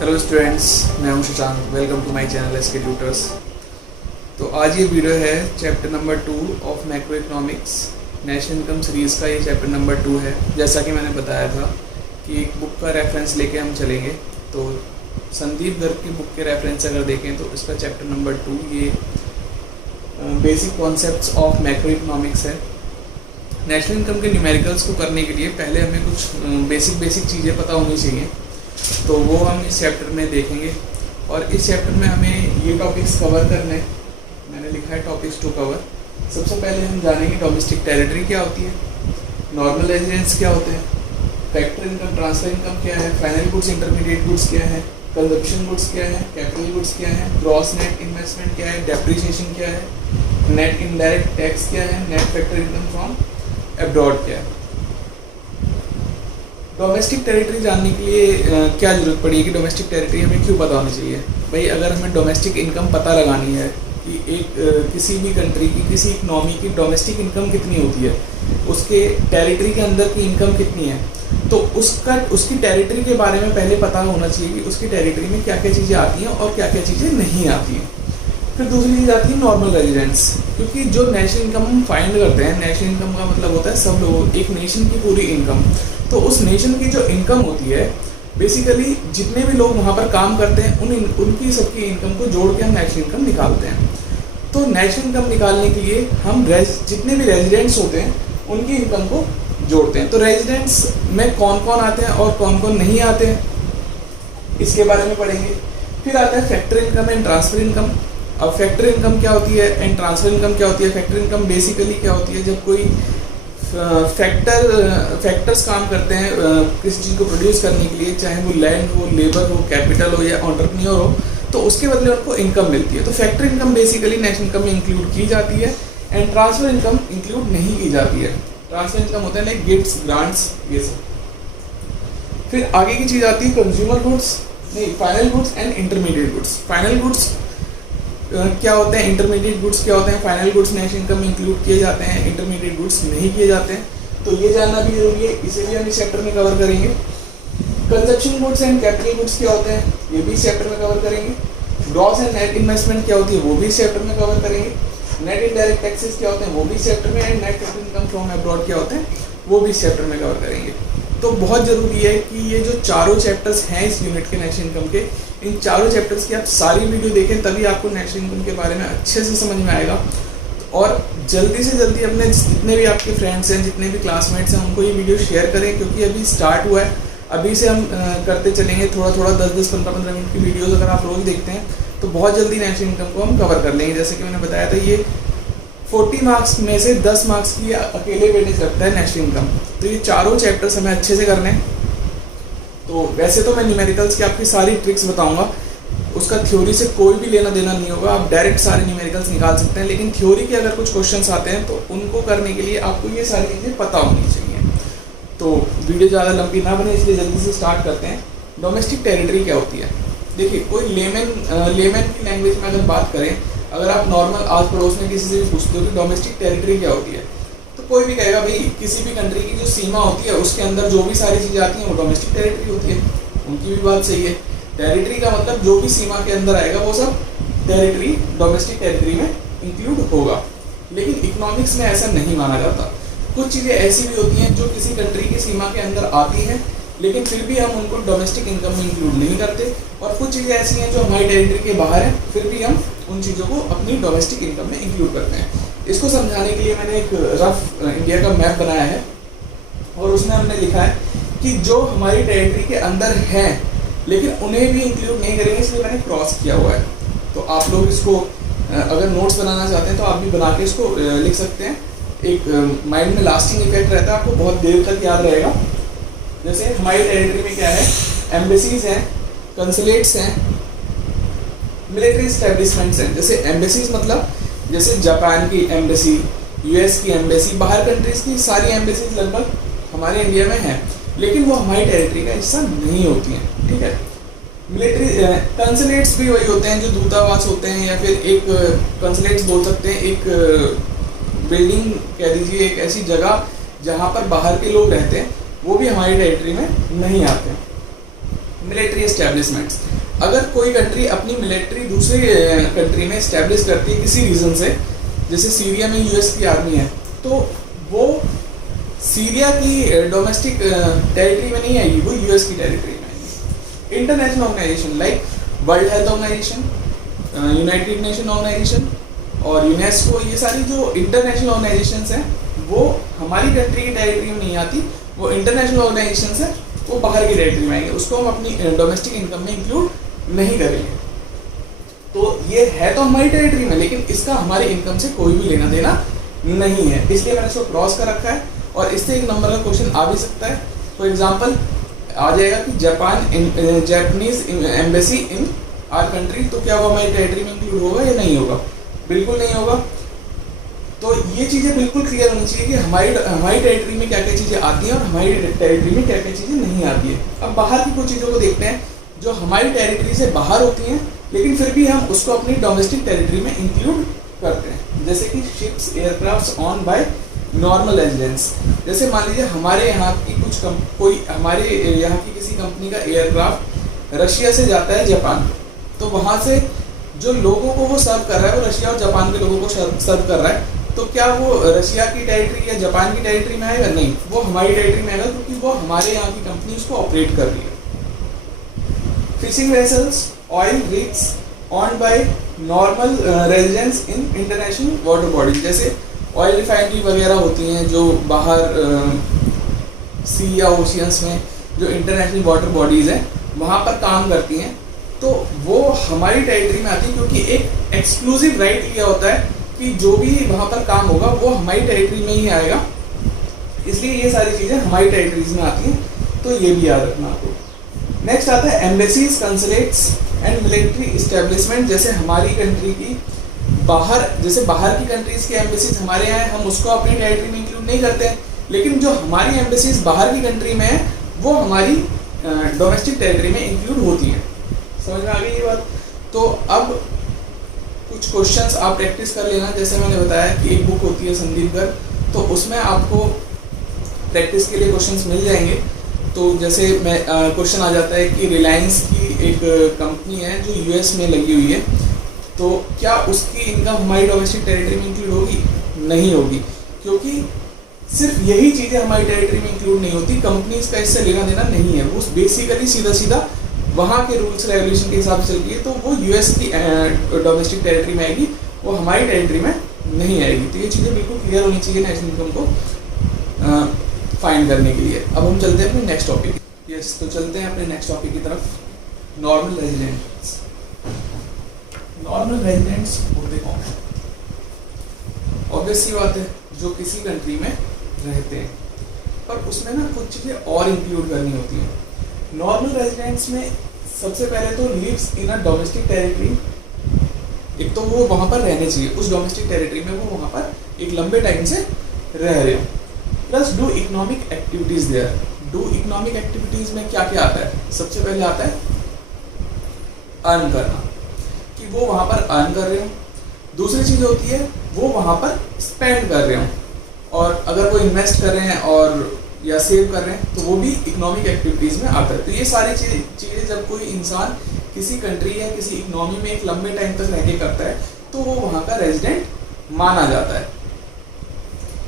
Hello students, मैं हूं Shashank. Welcome to my channel SK tutors. तो आज ये वीडियो है chapter number 2 of macroeconomics national income series का। ये चैप्टर नंबर 2 है। जैसा कि मैंने बताया था कि एक बुक का रेफरेंस लेके हम चलेंगे। तो संदीप गर्ग की बुक के रेफरेंस अगर देखें तो इसका चैप्टर नंबर 2 ये basic concepts of macro economics है। नेशनल इनकम के न्यूमेरिकल्स को करने के लिए पहले हमें कुछ बेसिक चीज़ें पता होनी चाहिए, तो वो हम इस चैप्टर में देखेंगे। और इस चैप्टर में हमें ये टॉपिक्स कवर करने हैं। मैंने लिखा है टॉपिक्स टू कवर। सबसे पहले हम जानेंगे डोमेस्टिक टेरिटरी क्या होती है, नॉर्मल रेजिडेंस क्या होते हैं, फैक्टर इनकम, ट्रांसफर इनकम क्या है, फाइनल गुड्स, इंटरमीडिएट गुड्स क्या है, कंजप्शन गुड्स क्या है, कैपिटल गुड्स क्या है, ग्रॉस नेट इन्वेस्टमेंट क्या है, डेप्रिसिएशन क्या है, नेट इनडायरेक्ट टैक्स क्या है, net factor income from abroad क्या है। डोमेस्टिक टेरिटरी जानने के लिए क्या ज़रूरत पड़ी है कि डोमेस्टिक टेरिटरी हमें क्यों पता होनी चाहिए। भाई, अगर हमें डोमेस्टिक इनकम पता लगानी है कि एक किसी भी कंट्री की, किसी इकनॉमी की डोमेस्टिक इनकम कितनी होती है, उसके टेरिटरी के अंदर की इनकम कितनी है, तो उसकी टेरिटरी के बारे में पहले पता होना चाहिए कि उसकी टेरिटरी में क्या क्या चीज़ें आती हैं और क्या क्या चीज़ें नहीं आती हैं। फिर दूसरी चीज़ आती है नॉर्मल रेजिडेंस, क्योंकि जो नेशनल इनकम हम फाइंड करते हैं, नेशनल इनकम का मतलब होता है सब लोगों, एक नेशन की पूरी इनकम। तो उस नेशन की जो इनकम होती है, बेसिकली जितने भी लोग वहाँ पर काम करते हैं उनकी सबकी इनकम को जोड़ के हम नेशनल इनकम निकालते हैं। तो नेशनल इनकम निकालने के लिए हम जितने भी रेजिडेंट्स होते हैं उनकी इनकम को जोड़ते हैं। तो रेजिडेंट्स में कौन कौन आते हैं और कौन कौन नहीं आते हैं, इसके बारे में पढ़ेंगे। फिर आता है factor income and transfer income. अब फैक्टर इनकम क्या होती है एंड ट्रांसफर इनकम क्या होती है। फैक्टर इनकम बेसिकली क्या होती है, जब कोई फैक्टर्स काम करते हैं किसी चीज़ को प्रोड्यूस करने के लिए, चाहे वो लैंड हो, लेबर हो, कैपिटल हो या एंटरप्रेन्योर हो, तो उसके बदले उनको इनकम मिलती है। तो factor income basically national income में इंक्लूड की जाती है एंड ट्रांसफर इनकम इंक्लूड नहीं की जाती है। ट्रांसफर इनकम होता है लाइक गिफ्ट्स, ग्रांट्स, ये सब। फिर आगे की चीज़ आती है कंज्यूमर गुड्स, नहीं, final goods and intermediate goods. Final goods क्या होते हैं, इंटरमीडिएट गुड्स क्या होते हैं। फाइनल गुड्स नेशनल इनकम में इंक्लूड किए जाते हैं, इंटरमीडिएट गुड्स नहीं किए जाते हैं। तो ये जानना भी जरूरी है, इसे भी हम इस चैप्टर में कवर करेंगे। Consumption goods and capital goods क्या होते हैं, ये भी इस चैप्टर में कवर करेंगे। ग्रॉस एंड नेट इन्वेस्टमेंट क्या होती है, वो भी इस चैप्टर में कवर करेंगे। नेट इनडायरेक्ट टैक्सेस क्या होते हैं, वो भी इस चैप्टर में। And net factor income from abroad क्या होते हैं, वो भी इस चैप्टर में कवर करेंगे। तो बहुत ज़रूरी है कि ये जो चारों चैप्टर्स हैं इस यूनिट के नेशनल इनकम के, इन चारों चैप्टर्स की आप सारी वीडियो देखें, तभी आपको नेशनल इनकम के बारे में अच्छे से समझ में आएगा। और जल्दी से जल्दी अपने जितने भी आपके फ्रेंड्स हैं, जितने भी क्लासमेट्स हैं, उनको ये वीडियो शेयर करें, क्योंकि अभी स्टार्ट हुआ है। अभी से हम करते चलेंगे थोड़ा 10-10, 15-15 मिनट की वीडियोज़ अगर आप रोज़ देखते हैं तो बहुत जल्दी नेशनल इनकम को हम कवर कर लेंगे। जैसे कि मैंने बताया था, ये 40 मार्क्स में से 10 मार्क्स की अकेले वेटेज रखता है नेशनल इनकम। तो ये चारों चैप्टर्स हमें अच्छे से करने हैं। तो वैसे तो मैं न्यूमेरिकल्स की आपकी सारी ट्रिक्स बताऊंगा, उसका थ्योरी से कोई भी लेना देना नहीं होगा, आप डायरेक्ट सारे न्यूमेरिकल्स निकाल सकते हैं। लेकिन थ्योरी के अगर कुछ क्वेश्चंस आते हैं तो उनको करने के लिए आपको ये सारी चीज़ें पता होनी चाहिए। तो वीडियो ज़्यादा लंबी ना बने, इसलिए जल्दी से स्टार्ट करते हैं। डोमेस्टिक टेरिटरी क्या होती है। देखिए, कोई लेमन की लैंग्वेज में अगर बात करें, अगर आप नॉर्मल आस पड़ोस में किसी से भी पूछते हो कि डोमेस्टिक टेरिटरी क्या होती है, तो कोई भी कहेगा भाई किसी भी कंट्री की जो सीमा होती है उसके अंदर जो भी सारी चीज़ें आती हैं वो डोमेस्टिक टेरिटरी होती है। उनकी भी बात सही है। टेरिटरी का मतलब जो भी सीमा के अंदर आएगा वो सब टेरिटरी, डोमेस्टिक टेरिटरी में इंक्लूड होगा। लेकिन इकोनॉमिक्स में ऐसा नहीं माना जाता। कुछ चीज़ें ऐसी भी होती हैं जो किसी कंट्री की सीमा के अंदर आती हैं, लेकिन फिर भी हम उनको डोमेस्टिक इनकम में इंक्लूड नहीं करते। और कुछ चीज़ें ऐसी हैं जो हमारी टेरिटरी के बाहर हैं, फिर भी हम उन चीज़ों को अपनी डोमेस्टिक इनकम में इंक्लूड करते हैं। इसको समझाने के लिए मैंने एक रफ इंडिया का मैप बनाया है और उसमें हमने लिखा है कि जो हमारी टेरिटरी के अंदर हैं लेकिन उन्हें भी इंक्लूड नहीं करेंगे, इसलिए मैंने क्रॉस किया हुआ है। तो आप लोग इसको अगर नोट्स बनाना चाहते हैं तो आप भी बना के इसको लिख सकते हैं। एक माइंड में लास्टिंग इफेक्ट रहता है, आपको बहुत देर तक याद रहेगा। जैसे हमारी टेरिटरी में क्या है, एम्बेसीज हैं, कंसुलेट्स हैं, मिलिट्री एस्टेब्लिशमेंट्स हैं। जैसे एम्बेसीज मतलब जैसे जापान की एम्बेसी, यूएस की एम्बेसी, बाहर कंट्रीज़ की सारी एम्बेसीज लगभग हमारे इंडिया में हैं, लेकिन वो हमारी टेरिटरी का हिस्सा नहीं होती हैं। ठीक है। मिलिट्री कंसुलेट्स भी वही होते हैं जो दूतावास होते हैं, या फिर एक कंसुलेट्स बोल सकते हैं, एक बिल्डिंग कह दीजिए, एक ऐसी जगह जहाँ पर बाहर के लोग रहते हैं, वो भी हमारी टेरिटरी में नहीं आते हैं। मिलिट्री एस्टेब्लिशमेंट्स, अगर कोई कंट्री अपनी मिलिट्री दूसरे कंट्री में एस्टेब्लिश करती है किसी रीज़न से, जैसे सीरिया में यूएस की आर्मी है, तो वो सीरिया की डोमेस्टिक टेरिटरी में नहीं आएगी, वो यूएस की टेरिटरी में आएगी। International organisation like world health organisation, united nation organisation और यूनेस्को, ये सारी जो इंटरनेशनल ऑर्गेनाइजेशंस हैं वो हमारी कंट्री की टेरिटरी में नहीं आती, वो इंटरनेशनल ऑर्गेनाइजेशंस हैं, वो बाहर की टेरिटरी में आएंगे, उसको हम अपनी डोमेस्टिक इनकम में इंक्लूड नहीं करेंगे। तो ये है तो हमारी टेरिटरी में, लेकिन इसका हमारी इनकम से कोई भी लेना देना नहीं है, इसलिए मैंने इसको क्रॉस कर रखा है। और इससे एक नंबर का क्वेश्चन आ भी सकता है। फॉर एग्जांपल आ जाएगा कि Japanese embassy in our country, तो क्या वो हमारी टेरिटरी में इंक्लूड होगा या नहीं होगा? बिल्कुल नहीं होगा। तो ये चीज़ें बिल्कुल क्लियर होनी चाहिए कि हमारी टेरिटरी में क्या क्या चीज़ें आती हैं और हमारी टेरिटरी में क्या क्या चीज़ें नहीं आती हैं। अब बाहर की कुछ चीज़ों को देखते हैं जो हमारी टेरिटरी से बाहर होती हैं, लेकिन फिर भी हम उसको अपनी डोमेस्टिक टेरिटरी में इंक्लूड करते हैं, जैसे कि ships aircrafts on by normal residents. जैसे मान लीजिए हमारे यहाँ की कोई हमारे यहाँ की किसी कंपनी का एयरक्राफ्ट रशिया से जाता है जापान, तो वहाँ से जो लोगों को वो सर्व कर रहा है वो रशिया और जापान के लोगों को सर्व कर रहा है, तो क्या वो रशिया की टेरिटरी या जापान की टेरिटरी में आएगा? नहीं, वो हमारी टेरिटरी में आएगा, क्योंकि वो हमारे यहाँ की कंपनी उसको ऑपरेट कर रही है। Fishing vessels, oil rigs on by normal residents in international water bodies, जैसे ऑयल रिफाइनरी वगैरह होती हैं जो बाहर सी या ओशियंस में जो इंटरनेशनल वाटर बॉडीज़ हैं वहाँ पर काम करती हैं, तो वो हमारी टेरिटरी में आती है, क्योंकि एक एक्सक्लूसिव राइट लिया होता है कि जो भी वहाँ पर काम होगा वो हमारी टेरिटरी में ही आएगा, इसलिए ये सारी चीज़ें हमारी टेरिटरीज में आती हैं, तो ये भी याद रखना आपको। नेक्स्ट आता है एम्बेसीज, कंसुलेट्स एंड मिलिट्री इस्टेब्लिशमेंट, जैसे हमारी कंट्री की बाहर, जैसे बाहर की कंट्रीज़ की एम्बेसीज हमारे यहाँ है, हम उसको अपनी टेरिटरी में इंक्लूड नहीं करते हैं, लेकिन जो हमारी एम्बेसीज बाहर की कंट्री में है वो हमारी डोमेस्टिक टेरिटरी में इंक्लूड होती हैं। समझ में आ गई ये बात? तो अब कुछ क्वेश्चंस आप प्रैक्टिस कर लेना, जैसे मैंने बताया कि एक बुक होती है संदीप गर्ग, तो उसमें आपको प्रैक्टिस के लिए क्वेश्चंस मिल जाएंगे। तो जैसे मैं क्वेश्चन आ जाता है कि रिलायंस की एक कंपनी है जो यूएस में लगी हुई है, तो क्या उसकी इनकम हमारी डोमेस्टिक टेरिटरी में इंक्लूड होगी? नहीं होगी, क्योंकि सिर्फ यही चीज़ें हमारी टेरिटरी में इंक्लूड नहीं होती, कंपनीज का इससे लेना देना नहीं है, वो बेसिकली सीधा वहाँ के रूल्स रेगुलेशन के हिसाब से चलती है, तो वो यूएस की डोमेस्टिक टेरिटरी में आएगी, वो हमारी टेरिटरी में नहीं आएगी। तो ये चीज़ें बिल्कुल क्लियर होनी चाहिए नेशनल इनकम को फाइंड करने के लिए। अब हम चलते हैं अपने नेक्स्ट टॉपिक। यस, तो चलते हैं अपने नेक्स्ट टॉपिक की तरफ, नॉर्मल रेजिडेंट्स। नॉर्मल रेजिडेंट्स होते कौन हैं? ऑब्वियस सी बात है, जो किसी कंट्री में रहते हैं, पर उसमें ना कुछ चीज़ें और इंक्लूड करनी होती हैं। नॉर्मल रेजिडेंट्स में सबसे पहले तो lives in a domestic territory, एक तो वो वहाँ पर रहने चाहिए, उस डोमेस्टिक टेरिटरी में वो वहाँ पर एक लंबे टाइम से रह रहे हो, plus do economic activities there. Do economic activities में क्या क्या आता है? सबसे पहले आता है अर्न करना, कि वो वहाँ पर अर्न कर रहे हो। दूसरी चीज़ होती है वो वहाँ पर स्पेंड कर रहे हो, और अगर वो इन्वेस्ट कर रहे हैं और या सेव कर रहे हैं तो वो भी इकोनॉमिक एक्टिविटीज़ में आता है। तो ये सारी चीज़ें जब कोई इंसान किसी कंट्री या किसी इकोनॉमी में एक लंबे टाइम तक रह के करता है तो वो वहाँ का रेजिडेंट माना जाता है।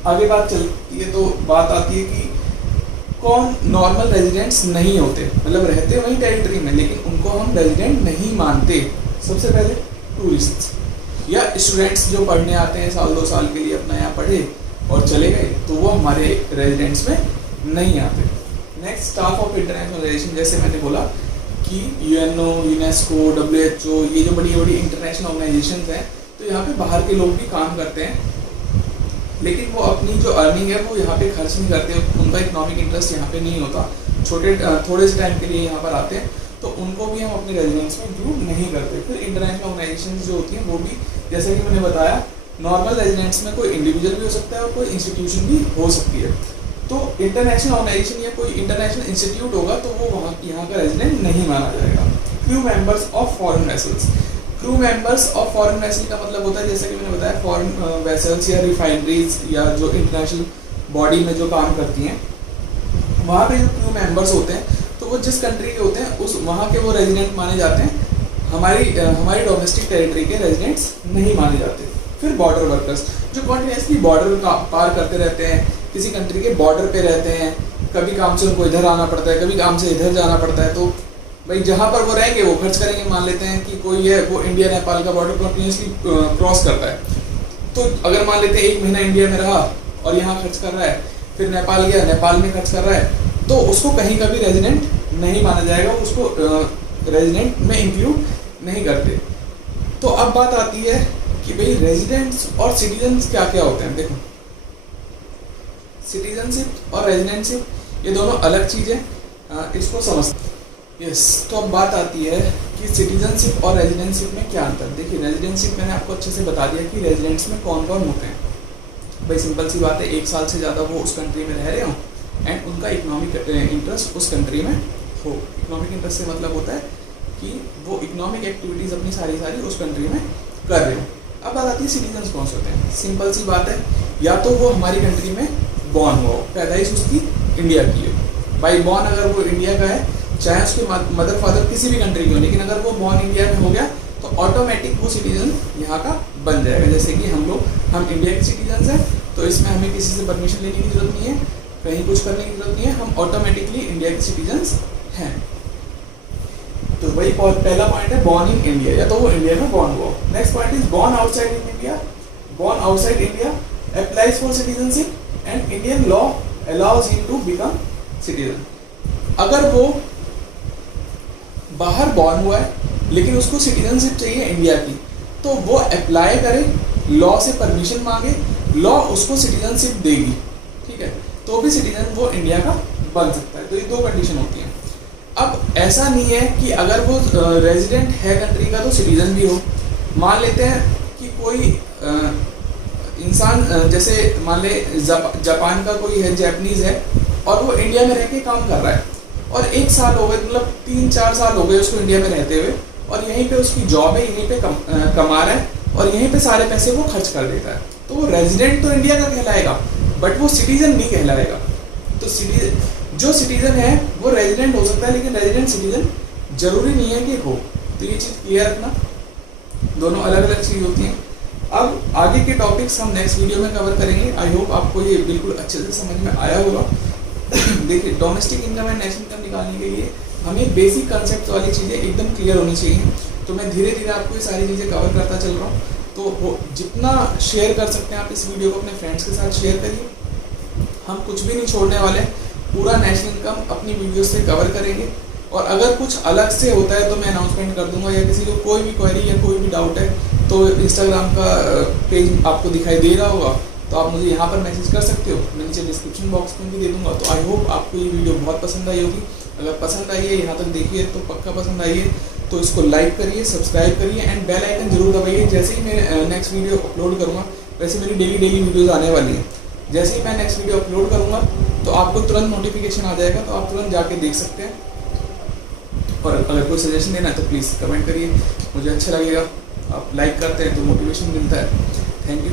आगे बात चलती है तो बात आती है कि कौन नॉर्मल रेजिडेंट्स नहीं होते, मतलब रहते वहीं टेरिटरी में लेकिन उनको हम रेजिडेंट नहीं मानते। सबसे पहले टूरिस्ट या स्टूडेंट्स जो पढ़ने आते हैं साल 2 साल के लिए अपना यहाँ पढ़े और चले गए, तो वो हमारे रेजिडेंट्स में नहीं आते। Next, staff of international relation, जैसे मैंने बोला कि यूएनओ, यूनेस्को, WHO, ये जो बड़ी बड़ी इंटरनेशनल ऑर्गेनाइजेशंस हैं, तो यहाँ पे बाहर के लोग भी काम करते हैं, लेकिन वो अपनी जो अर्निंग है वो यहाँ पे खर्च नहीं करते, उनका इकोनॉमिक इंटरेस्ट यहाँ पे नहीं होता, थोड़े से टाइम के लिए यहाँ पर आते हैं, तो उनको भी हम अपने रेजिडेंट्स में इंक्लूड नहीं करते। फिर इंटरनेशनल ऑर्गेनाइजेशंस जो होती हैं वो भी, जैसे कि मैंने बताया, नॉर्मल रेजिडेंट्स में कोई इंडिविजुअल भी हो सकता है और कोई इंस्टीट्यूशन भी हो सकती है। तो इंटरनेशनल ऑर्गेनाइजेशन या कोई इंटरनेशनल इंस्टीट्यूट होगा तो वो वहाँ यहाँ का रेजिडेंट नहीं माना जाएगा। Crew members of foreign vessels, crew members of foreign vessel का मतलब होता है, जैसे कि मैंने बताया, फॉरेन वेसल्स या रिफाइनरीज या जो इंटरनेशनल बॉडी में जो काम करती हैं, वहाँ पे जो क्रू मेंबर्स होते हैं तो वो जिस कंट्री के होते हैं उस वहाँ के वो रेजिडेंट माने जाते हैं, हमारी डोमेस्टिक टेरिटरी के रेजिडेंट्स नहीं माने जाते। फिर बॉर्डर वर्कर्स जो कॉन्टिन्यूसली बॉर्डर का पार करते रहते हैं, किसी कंट्री के बॉर्डर पे रहते हैं, कभी काम से उनको इधर आना पड़ता है, कभी काम से इधर जाना पड़ता है, तो भाई जहाँ पर वो रहेंगे वो खर्च करेंगे। मान लेते हैं कि कोई है वो इंडिया नेपाल का बॉर्डर कॉन्टिन्यूसली क्रॉस करता है, तो अगर मान लेते हैं 1 महीना इंडिया में रहा और यहाँ खर्च कर रहा है, फिर नेपाल गया, नेपाल में खर्च कर रहा है, तो उसको कहीं का भी रेजिडेंट नहीं माना जाएगा, उसको रेजिडेंट में इंक्लूड नहीं करते। तो अब बात आती है कि भाई रेजिडेंट्स और सिटीजन्स क्या क्या होते हैं। देखो, सिटीजनशिप और रेजिडेंटशिप ये दोनों अलग चीज़ें, इसको समझ। यस, तो अब बात आती है कि सिटीजनशिप और रेजिडेंटशिप में क्या अंतर। देखिए, रेजिडेंटशिप मैंने आपको अच्छे से बता दिया कि रेजिडेंट्स में कौन कौन होते हैं। भाई सिंपल सी बात है, 1 साल से ज़्यादा वो उस कंट्री में रह रहे हों एंड उनका इकोनॉमिक इंटरेस्ट उस कंट्री में हो। इकोनॉमिक इंटरेस्ट से मतलब होता है कि वो इकोनॉमिक एक्टिविटीज़ अपनी सारी उस कंट्री में कर रहे हो। अब बात आती है सिटीजन्स कौन से होते हैं। सिंपल सी बात है, या तो वो हमारी कंट्री में बॉर्न हुआ हो, पैदाइश उसकी इंडिया की हो। बाई बॉर्न अगर वो इंडिया का है, चाहे उसके मदर फादर किसी भी कंट्री के हो, लेकिन अगर वो बॉर्न इंडिया में हो गया तो ऑटोमेटिक वो सिटीजन यहाँ का बन जाएगा। जैसे कि हम इंडिया के सिटीजन हैं, तो इसमें हमें किसी से परमिशन लेने की जरूरत नहीं है, कहीं कुछ करने की जरूरत नहीं है, हम ऑटोमेटिकली इंडिया के सिटीजन हैं। तो वही पहला पॉइंट है बॉर्न इन इंडिया, या तो वो इंडिया में बॉर्न हुआ। Next point is born outside in India. Born outside India applies for citizenship and Indian law allows him to become citizen. अगर वो बाहर बॉर्न हुआ है लेकिन उसको सिटीजनशिप चाहिए इंडिया की, तो वो अप्लाई करे, लॉ से परमिशन मांगे, लॉ उसको सिटीजनशिप देगी, ठीक है, तो भी सिटीजन वो इंडिया का बन सकता है। तो ये 2 कंडीशन होती हैं। अब ऐसा नहीं है कि अगर वो रेजिडेंट है कंट्री का तो सिटीजन भी हो। मान लेते हैं कि कोई इंसान, जैसे मान ले जापान का कोई है, जापानीज है, और वो इंडिया में रह के काम कर रहा है और 1 साल हो गए, मतलब 3-4 साल हो गए उसको इंडिया में रहते हुए, और यहीं पे उसकी जॉब है, यहीं पे कमा रहा है और यहीं पे सारे पैसे वो खर्च कर देता है, तो वो रेजिडेंट तो इंडिया का कहलाएगा बट वो सिटीजन नहीं कहलाएगा। तो जो सिटीजन है वो रेजिडेंट हो सकता है, लेकिन रेजिडेंट सिटीजन जरूरी नहीं है कि हो। तो ये चीज़ क्लियर रखना, दोनों अलग अलग चीज़ होती हैं। अब आगे के टॉपिक्स हम नेक्स्ट वीडियो में कवर करेंगे। आई होप आपको ये बिल्कुल अच्छे से समझ में आया होगा। देखिए, domestic income and national income निकालने के लिए हमें बेसिक कंसेप्ट वाली चीज़ें एकदम क्लियर होनी चाहिए। तो मैं धीरे धीरे आपको ये सारी चीज़ें कवर करता चल रहा हूँ। तो जितना शेयर कर सकते हैं आप इस वीडियो को अपने फ्रेंड्स के साथ शेयर करिए। हम कुछ भी नहीं छोड़ने वाले, पूरा नेशनल इनकम अपनी वीडियो से कवर करेंगे। और अगर कुछ अलग से होता है तो मैं अनाउंसमेंट कर दूंगा, या किसी को कोई भी क्वेरी या कोई भी डाउट है तो इंस्टाग्राम का पेज आपको दिखाई दे रहा होगा, तो आप मुझे यहाँ पर मैसेज कर सकते हो, मैं नीचे डिस्क्रिप्शन बॉक्स में भी दे दूंगा। तो आई होप आपको ये वीडियो बहुत पसंद आई होगी। अगर पसंद आई है, यहाँ तक देखिए तो पक्का पसंद आई है, तो इसको लाइक करिए, सब्सक्राइब करिए एंड बेल आइकन जरूर दबाइए। जैसे ही मैं नेक्स्ट वीडियो अपलोड करूँगा, वैसे मेरी डेली वीडियोज़ आने वाली हैं, जैसे ही मैं नेक्स्ट वीडियो अपलोड करूँगा तो आपको तुरंत नोटिफिकेशन आ जाएगा, तो आप तुरंत जाके देख सकते हैं। और अगर कोई सजेशन देना है तो प्लीज़ कमेंट करिए, मुझे अच्छा लगेगा। आप लाइक करते हैं तो मोटिवेशन मिलता है। Thank you.